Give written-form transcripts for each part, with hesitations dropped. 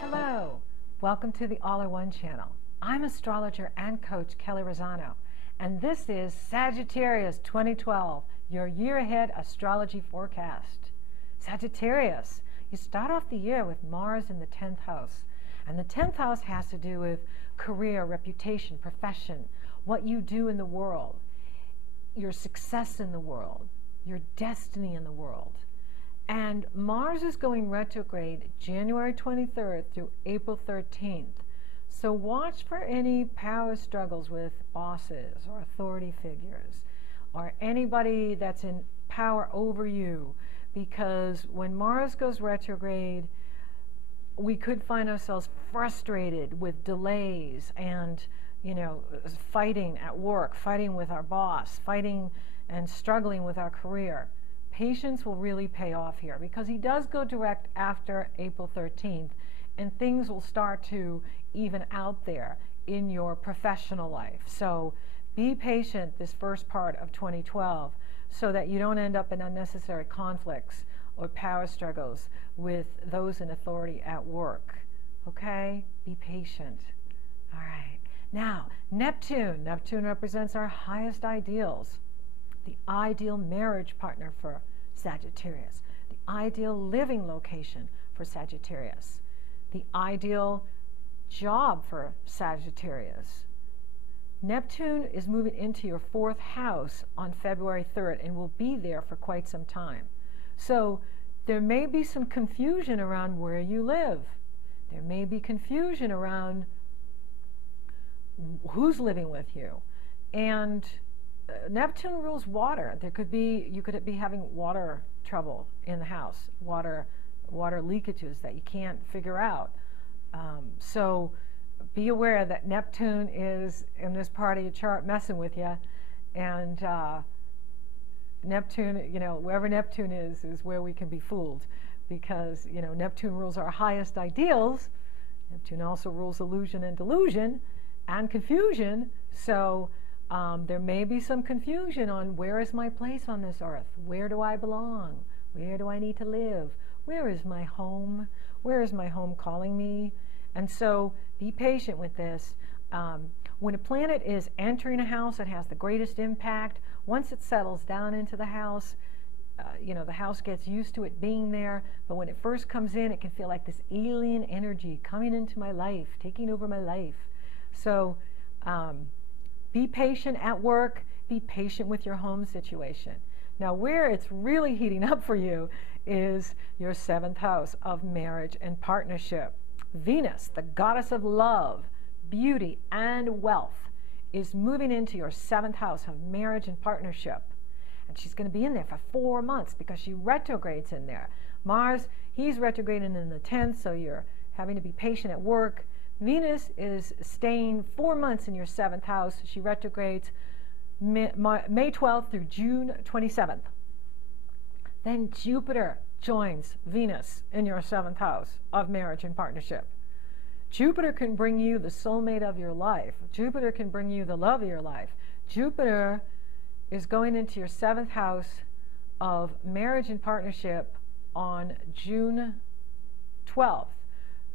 Hello, welcome to the All-in-One channel. I'm astrologer and coach Kelley Rosano, and this is Sagittarius 2012, your year ahead astrology forecast. Sagittarius, you start off the year with Mars in the 10th house, and the 10th house has to do with career, reputation, profession, what you do in the world, your success in the world, your destiny in the world. And Mars is going retrograde January 23rd through April 13th. So watch for any power struggles with bosses or authority figures or anybody that's in power over you, because when Mars goes retrograde, we could find ourselves frustrated with delays and, fighting at work, fighting with our boss, fighting and struggling with our career. Patience will really pay off here, because he does go direct after April 13th, and things will start to even out there in your professional life. So be patient this first part of 2012 so that you don't end up in unnecessary conflicts or power struggles with those in authority at work. Okay? Be patient. All right. Now, Neptune. Neptune represents our highest ideals. The ideal marriage partner for Sagittarius, the ideal living location for Sagittarius, the ideal job for Sagittarius. Neptune is moving into your 4th house on February 3rd and will be there for quite some time. So there may be some confusion around where you live. There may be confusion around who's living with you. And Neptune rules water. You could be having water trouble in the house, water leakages that you can't figure out. So be aware that Neptune is in this part of your chart messing with you, and Neptune, wherever Neptune is where we can be fooled, because Neptune rules our highest ideals. Neptune also rules illusion and delusion and confusion. So there may be some confusion on where is my place on this earth? Where do I belong? Where do I need to live? Where is my home? Where is my home calling me? And so be patient with this. When a planet is entering a house, it has the greatest impact. Once it settles down into the house, the house gets used to it being there. But when it first comes in, it can feel like this alien energy coming into my life, taking over my life. So be patient at work. Be patient with your home situation. Now, where it's really heating up for you is your 7th house of marriage and partnership. Venus, the goddess of love, beauty, and wealth, is moving into your 7th house of marriage and partnership. And she's going to be in there for 4 months because she retrogrades in there. Mars, he's retrograding in the 10th, so you're having to be patient at work. Venus is staying 4 months in your 7th house. She retrogrades May 12th through June 27th. Then Jupiter joins Venus in your 7th house of marriage and partnership. Jupiter can bring you the soulmate of your life. Jupiter can bring you the love of your life. Jupiter is going into your 7th house of marriage and partnership on June 12th.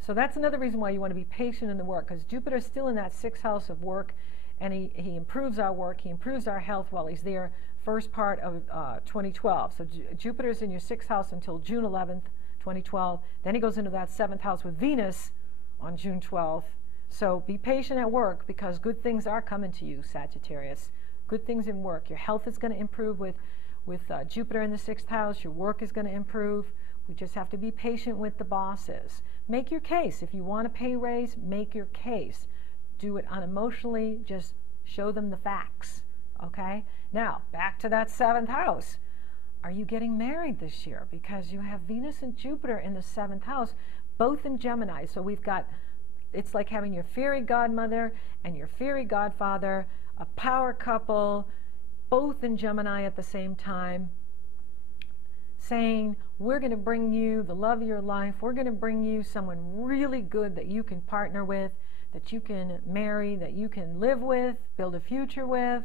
So that's another reason why you want to be patient in the work, because Jupiter's still in that 6th house of work, and he improves our work, he improves our health while he's there first part of 2012. So Jupiter's in your 6th house until June 11th, 2012. Then he goes into that 7th house with Venus on June 12th. So be patient at work, because good things are coming to you, Sagittarius. Good things in work. Your health is going to improve with Jupiter in the 6th house. Your work is going to improve. We just have to be patient with the bosses. Make your case. If you want a pay raise, make your case. Do it unemotionally. Just show them the facts. Okay? Now, back to that 7th house. Are you getting married this year? Because you have Venus and Jupiter in the 7th house, both in Gemini. So we've got, it's like having your fairy godmother and your fairy godfather, a power couple, both in Gemini at the same time, saying, we're going to bring you the love of your life. We're going to bring you someone really good that you can partner with, that you can marry, that you can live with, build a future with.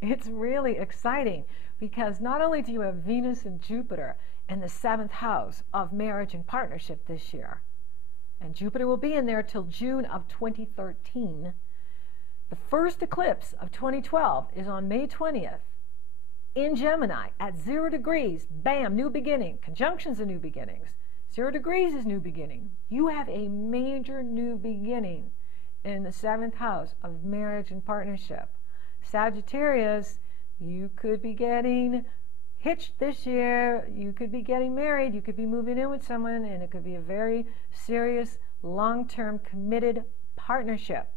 It's really exciting, because not only do you have Venus and Jupiter in the 7th house of marriage and partnership this year. And Jupiter will be in there till June of 2013. The first eclipse of 2012 is on May 20th in Gemini at 0 degrees. Bam, new beginning. Conjunctions are new beginnings. 0 degrees is new beginning. You have a major new beginning in the 7th house of marriage and partnership. Sagittarius, you could be getting hitched this year. You could be getting married. You could be moving in with someone, and it could be a very serious, long-term, committed partnership.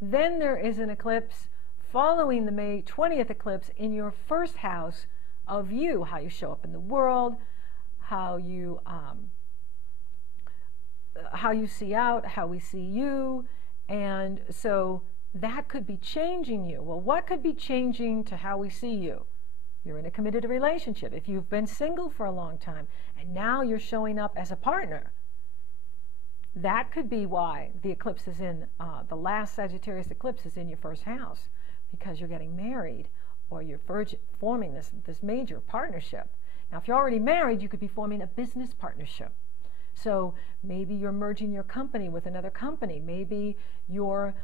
Then there is an eclipse following the May 20th eclipse in your 1st house of you, how you show up in the world, how you see out, how we see you. And so that could be changing you. Well, what could be changing to how we see you? You're in a committed relationship. If you've been single for a long time and now you're showing up as a partner, that could be why the eclipse is in, the last Sagittarius eclipse is in your 1st house, because you're getting married or you're forming this major partnership. Now, if you're already married, you could be forming a business partnership. So maybe you're merging your company with another company. Maybe you're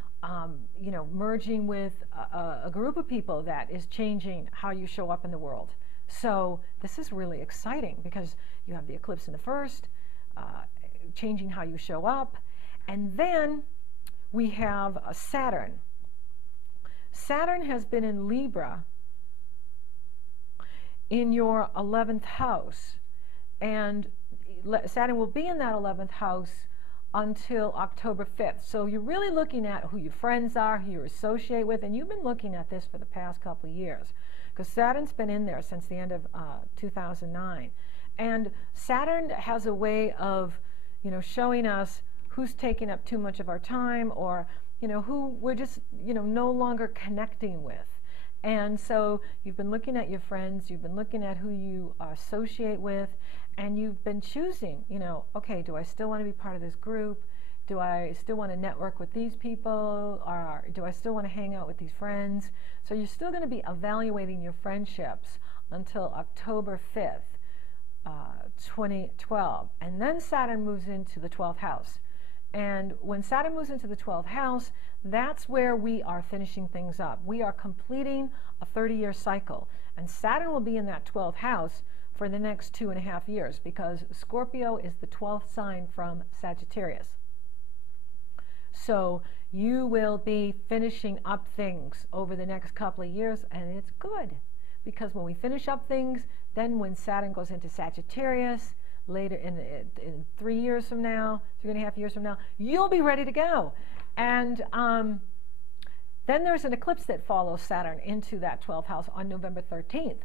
merging with a group of people that is changing how you show up in the world. So this is really exciting because you have the eclipse in the 1st, changing how you show up. And then we have Saturn. Saturn has been in Libra in your 11th house. And Saturn will be in that 11th house until October 5th. So you're really looking at who your friends are, who you associate with, and you've been looking at this for the past couple of years because Saturn's been in there since the end of 2009. And Saturn has a way of, showing us who's taking up too much of our time, or, who we're just, no longer connecting with. And so you've been looking at your friends, you've been looking at who you associate with, and you've been choosing, okay, do I still want to be part of this group? Do I still want to network with these people? Or do I still want to hang out with these friends? So you're still going to be evaluating your friendships until October 5th, 2012. And then Saturn moves into the 12th house. And when Saturn moves into the 12th house, that's where we are finishing things up. We are completing a 30-year cycle. And Saturn will be in that 12th house for the next 2.5 years because Scorpio is the 12th sign from Sagittarius. So you will be finishing up things over the next couple of years, and it's good because when we finish up things, then when Saturn goes into Sagittarius, later in 3 years from now, 3.5 years from now, you'll be ready to go. And then there's an eclipse that follows Saturn into that 12th house on November 13th.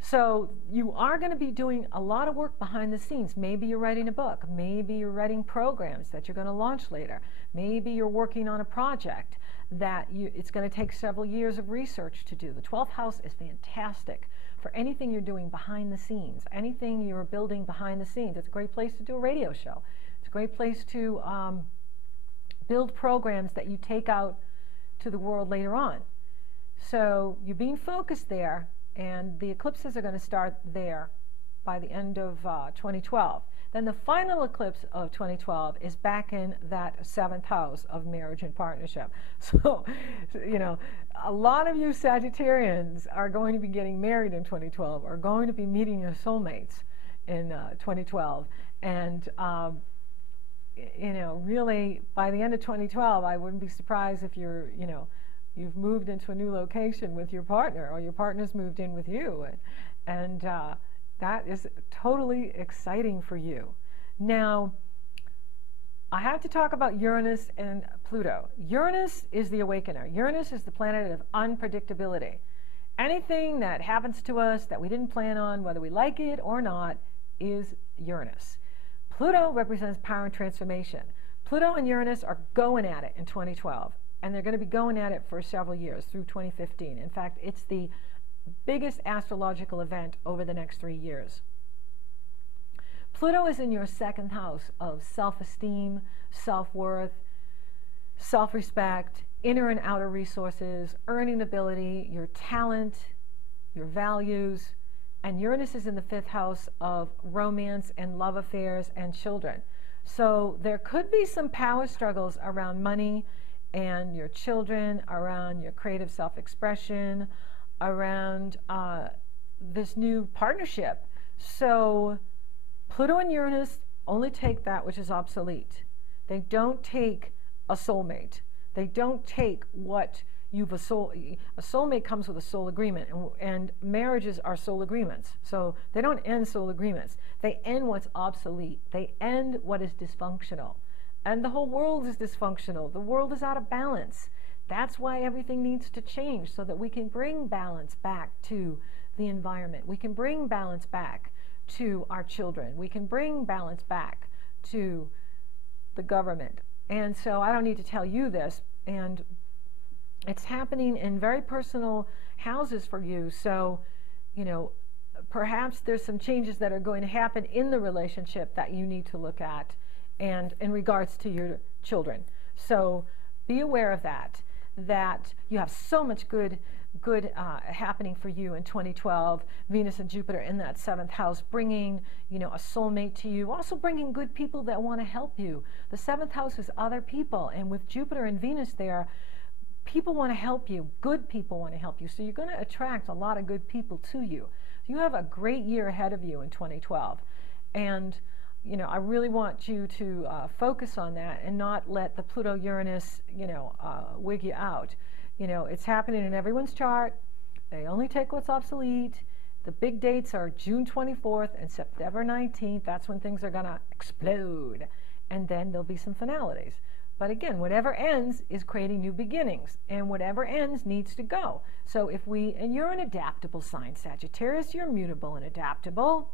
So you are going to be doing a lot of work behind the scenes. Maybe you're writing a book. Maybe you're writing programs that you're going to launch later. Maybe you're working on a project that it's going to take several years of research to do. The 12th house is fantastic for anything you're doing behind the scenes, anything you're building behind the scenes. It's a great place to do a radio show. It's a great place to build programs that you take out to the world later on. So you're being focused there, and the eclipses are going to start there by the end of 2012. Then the final eclipse of 2012 is back in that 7th house of marriage and partnership. So, a lot of you Sagittarians are going to be getting married in 2012, are going to be meeting your soulmates in 2012. And, really, by the end of 2012, I wouldn't be surprised if you've moved into a new location with your partner, or your partner's moved in with you. And that is totally exciting for you. Now, I have to talk about Uranus and Pluto. Uranus is the awakener. Uranus is the planet of unpredictability. Anything that happens to us that we didn't plan on, whether we like it or not, is Uranus. Pluto represents power and transformation. Pluto and Uranus are going at it in 2012, and they're going to be going at it for several years through 2015. In fact, it's the biggest astrological event over the next 3 years. Pluto is in your 2nd house of self-esteem, self-worth, self-respect, inner and outer resources, earning ability, your talent, your values, and Uranus is in the 5th house of romance and love affairs and children. So there could be some power struggles around money and your children, around your creative self-expression, around this new partnership. So Pluto and Uranus only take that which is obsolete. They don't take a soulmate. They don't take what a soulmate comes with a soul agreement, and marriages are soul agreements. So they don't end soul agreements. They end what's obsolete. They end what is dysfunctional. And the whole world is dysfunctional. The world is out of balance. That's why everything needs to change, so that we can bring balance back to the environment. We can bring balance back to our children. We can bring balance back to the government. And so I don't need to tell you this, and it's happening in very personal houses for you. So, you know, perhaps there's some changes that are going to happen in the relationship that you need to look at, and in regards to your children. So be aware of that you have so much good happening for you in 2012. Venus and Jupiter in that 7th house, bringing, you know, a soulmate to you, also bringing good people that want to help you. The 7th house is other people, and with Jupiter and Venus there, people want to help you. Good people want to help you. So you're going to attract a lot of good people to you. You have a great year ahead of you in 2012. And, you know, I really want you to focus on that and not let the Pluto-Uranus, you know, wig you out. You know, it's happening in everyone's chart. They only take what's obsolete. The big dates are June 24th and September 19th. That's when things are going to explode. And then there'll be some finalities. But again, whatever ends is creating new beginnings, and whatever ends needs to go. So and you're an adaptable sign, Sagittarius, you're mutable and adaptable.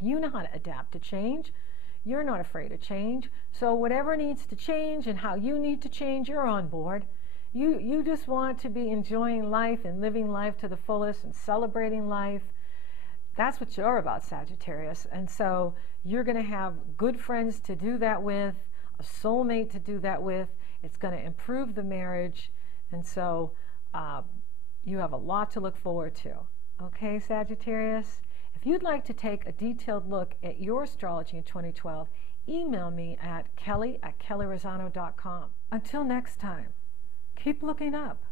You know how to adapt to change. You're not afraid of change. So whatever needs to change and how you need to change, you're on board. You just want to be enjoying life and living life to the fullest and celebrating life. That's what you're about, Sagittarius. And so you're going to have good friends to do that with, a soulmate to do that with. It's going to improve the marriage, and so you have a lot to look forward to. Okay, Sagittarius? If you'd like to take a detailed look at your astrology in 2012, email me at Kelley@KelleyRosano.com. Until next time, keep looking up.